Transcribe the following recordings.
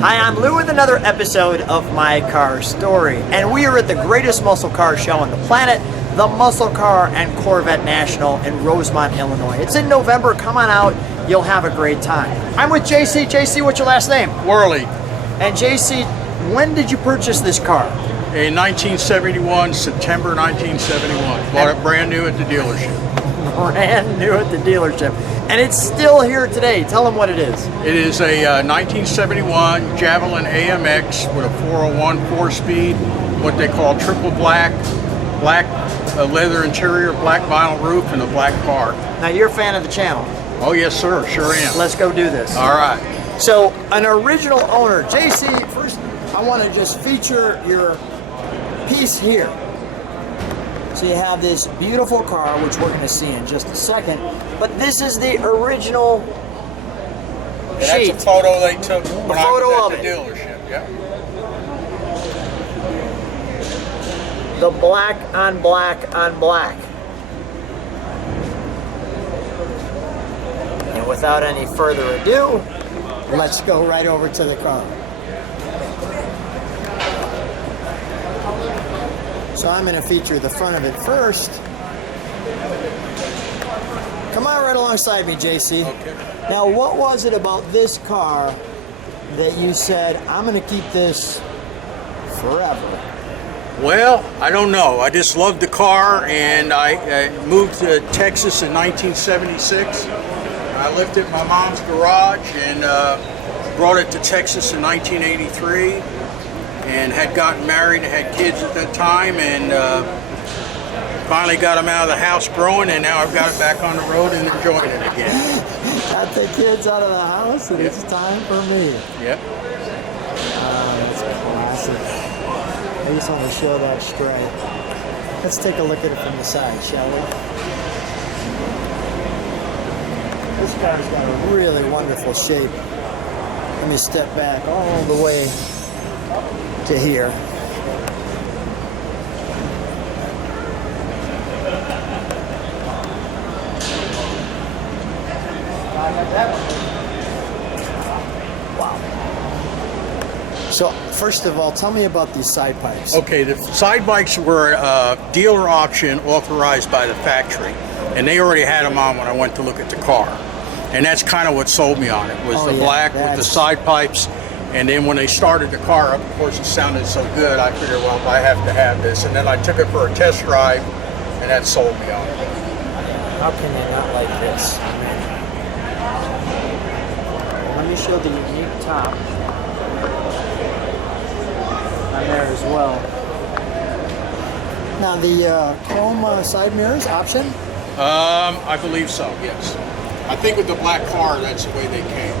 Hi, I'm Lou with another episode of My Car Story, and we are at the greatest muscle car show on the planet, the Muscle Car and Corvette National in Rosemont, Illinois. It's in November. Come on out. You'll have a great time. I'm with JC. JC, what's your last name? Worley. And JC, when did you purchase this car? In 1971, September 1971. Bought it brand new at the dealership. Brand new at the dealership. And it's still here today. Tell them what it is. It is a 1971 Javelin AMX with a 401 4-speed, what they call triple black leather interior, black vinyl roof, and a black car. Now, you're a fan of the channel. Oh, yes, sir. Sure am. Let's go do this. All right. So, an original owner. JC, first, I want to just feature your piece here. So you have this beautiful car, which we're going to see in just a second, but this is the original sheet. That's a photo they took when I was at the dealership. Yeah. The black on black on black. And without any further ado, let's go right over to the car. So I'm going to feature the front of it first. Come on right alongside me, JC. Okay. Now, what was it about this car that you said, I'm going to keep this forever? Well, I don't know. I just loved the car, and I moved to Texas in 1976. I lived at my mom's garage and brought it to Texas in 1983. And had gotten married and had kids at that time, and finally got them out of the house growing, and now I've got it back on the road and enjoying it again. Got the kids out of the house, and It's time for me. Yep. That's classic. I just want to show that stripe. Let's take a look at it from the side, shall we? This car's got a really wonderful shape. Let me step back all the way to here. Wow. So first of all, tell me about these side pipes. Okay, the side bikes were dealer option authorized by the factory, and they already had them on when I went to look at the car. And that's kind of what sold me on it, was the black with the side pipes. And then when they started the car up, of course, it sounded so good, I figured, well, I have to have this. And then I took it for a test drive, and that sold me on it. How can you not like this? Let me show the unique top on there as well. Now, the chrome side mirrors option? I believe so, yes. I think with the black car, that's the way they came.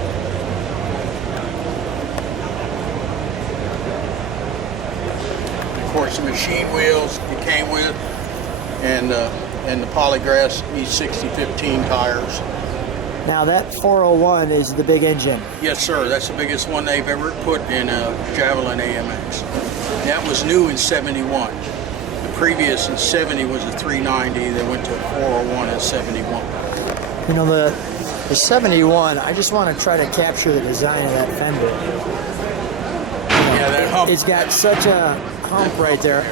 Of course, the machine wheels it came with, and the Polygrass E6015 tires. Now that 401 is the big engine. Yes, sir. That's the biggest one they've ever put in a Javelin AMX. That was new in '71. The previous in '70 was a 390. They went to a 401 in '71. You know, the 71. I just want to try to capture the design of that fender. Yeah, that hump. It's got such a hump right there.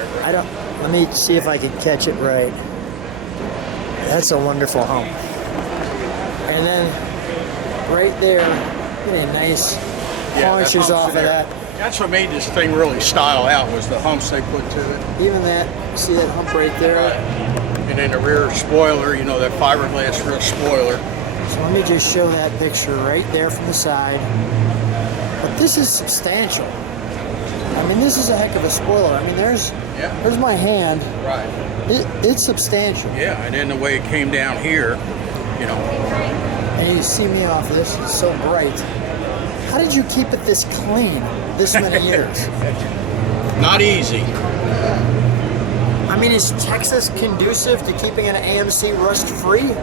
Let me see if I can catch it right. That's a wonderful hump. And then right there, getting nice polishes off of that. That's what made this thing really style out, was the humps they put to it. Even that, see that hump right there? Right. And then the rear spoiler, you know, that fiberglass rear spoiler. So let me just show that picture right there from the side. But this is substantial. I mean, this is a heck of a spoiler. I mean, there's my hand. Right. It's substantial. Yeah, and then the way it came down here, you know. And you see me off this, it's so bright. How did you keep it this clean this many years? Not easy. I mean, is Texas conducive to keeping an AMC rust-free?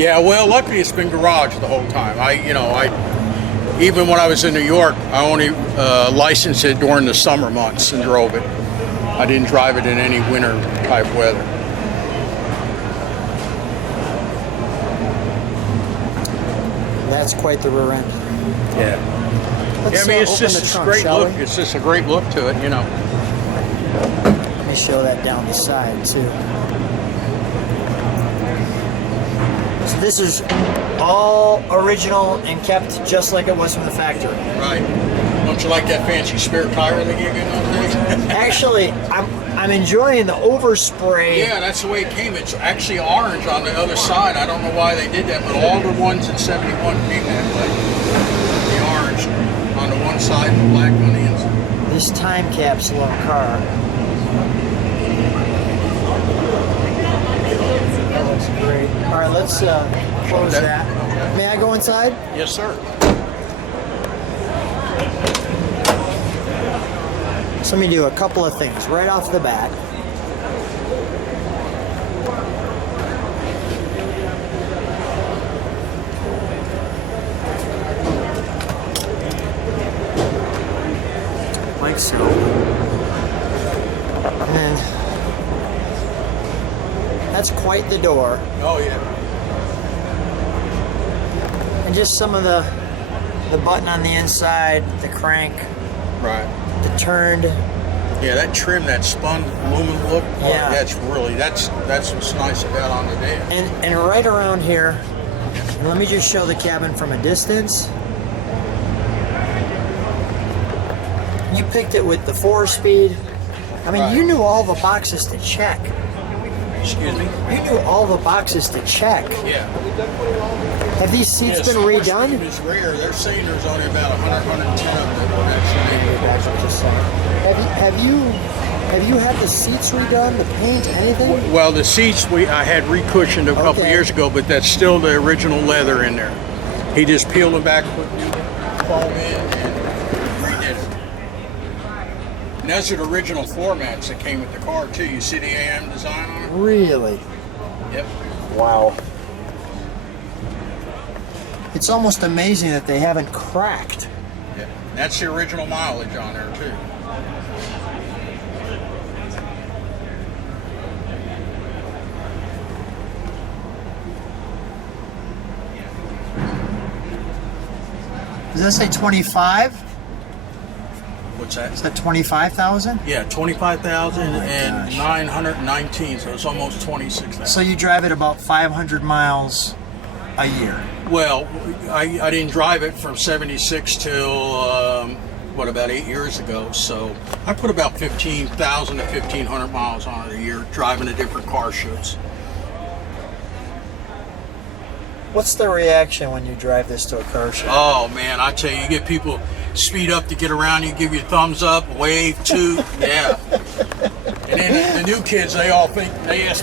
Yeah, well, luckily it's been garage the whole time. Even when I was in New York, I only licensed it during the summer months and drove it. I didn't drive it in any winter type weather. That's quite the rear end. Yeah. Yeah, I mean, it's open just the a trunk, great shall look. we? It's just a great look to it, you know. Let me show that down the side too. So this is all original and kept just like it was from the factory. Right. Don't you like that fancy spare tire they give you nowadays? Actually, I'm enjoying the overspray. Yeah, that's the way it came. It's actually orange on the other side. I don't know why they did that, but all the ones in 71 came that way. The orange on the one side and the black on the inside. This time capsule of a car. That looks great. All right, let's close that. Okay. May I go inside? Yes, sir. So let me do a couple of things right off the bat. Like so. And then that's quite the door. Oh, yeah. And just some of the button on the inside, the crank, Right. the turned. Yeah, that trim, that spun aluminum look, Yeah. that's what's nice about on the day. And right around here, and let me just show the cabin from a distance. You picked it with the 4-speed. I mean, Right. you knew all the boxes to check. Excuse me? You knew all the boxes to check. Yeah. Have these seats Yes, been redone? It's rare. They're saying there's only about 100, 110 of them that actually. Have you had the seats redone, the paint, anything? Well, the seats I had recushioned a couple Okay. years ago, but that's still the original leather in there. He just peeled them back, put new foam in, and redid it. And those are the original floor mats that came with the car too. You see the AM design on it? Really? Yep. Wow. It's almost amazing that they haven't cracked. Yep. And that's the original mileage on there too. Does that say 25? What's that? Is that 25,000? Yeah, 25,000 Oh my and gosh. 919, so it's almost 26,000. So you drive it about 500 miles a year. Well, I didn't drive it from 76 till, about 8 years ago. So I put about 15,000 to 1,500 miles on it a year, driving to different car shows. What's the reaction when you drive this to a car show? Oh, man, I tell you, you get people speed up to get around you, give you a thumbs up, wave, toot, yeah. And then the new kids, they ask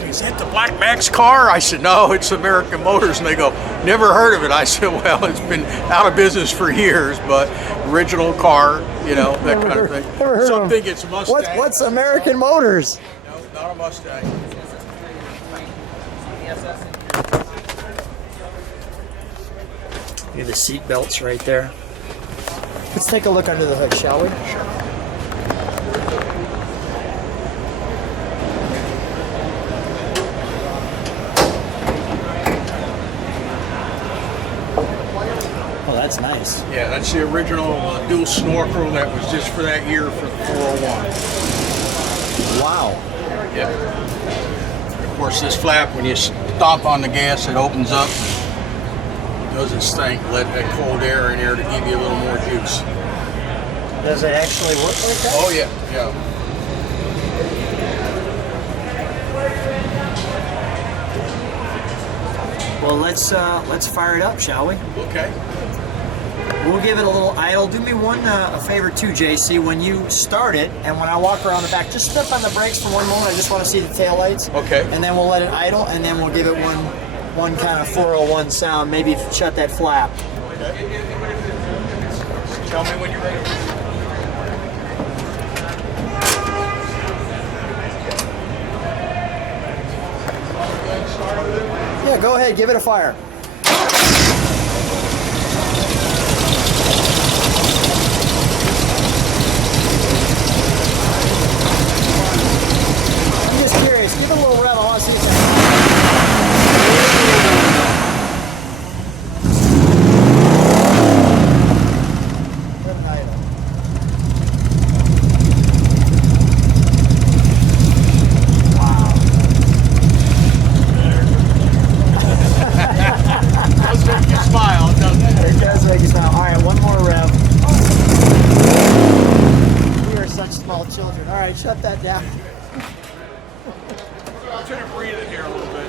me, is that the Black Max car? I said, no, it's American Motors. And they go, never heard of it. I said, well, it's been out of business for years, but original car, that kind of thing. Never heard Some of think it's Mustang. What's American Motors? No, not a Mustang. Hear the seat belts right there. Let's take a look under the hood, shall we? Sure. Oh, that's nice. Yeah, that's the original dual snorkel that was just for that year for the 401. Wow. Yep. Of course, this flap, when you stomp on the gas, it opens up. Does its thing, let that cold air in there to give you a little more juice. Does it actually work like that? Oh yeah, yeah. Well, let's fire it up, shall we? Okay. We'll give it a little idle. Do me a favor too, JC. When you start it, and when I walk around the back, just step on the brakes for one moment. I just want to see the taillights. Okay. And then we'll let it idle, and then we'll give it one kind of 401 sound. Maybe shut that flap. Okay. Tell me when you're ready. Yeah, go ahead. Give it a fire. I'm just curious. Give it a little rev. I want to see if Nice. put that down. I'm trying to breathe in here a little bit.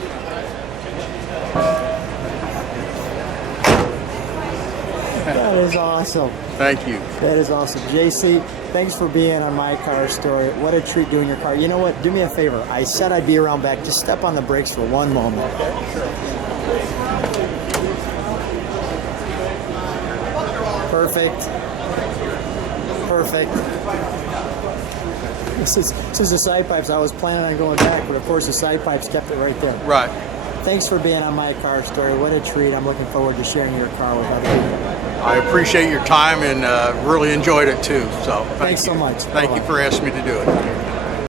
That is awesome. Thank you. That is awesome. JC, thanks for being on my car story. What a treat doing your car. You know what? Do me a favor. I said I'd be around back. Just step on the brakes for one moment. Perfect. Perfect. This is the side pipes. I was planning on going back, but of course the side pipes kept it right there. Right. Thanks for being on my car story. What a treat. I'm looking forward to sharing your car with other people. I appreciate your time and really enjoyed it too. So Thanks so much. Thank you for asking me to do it.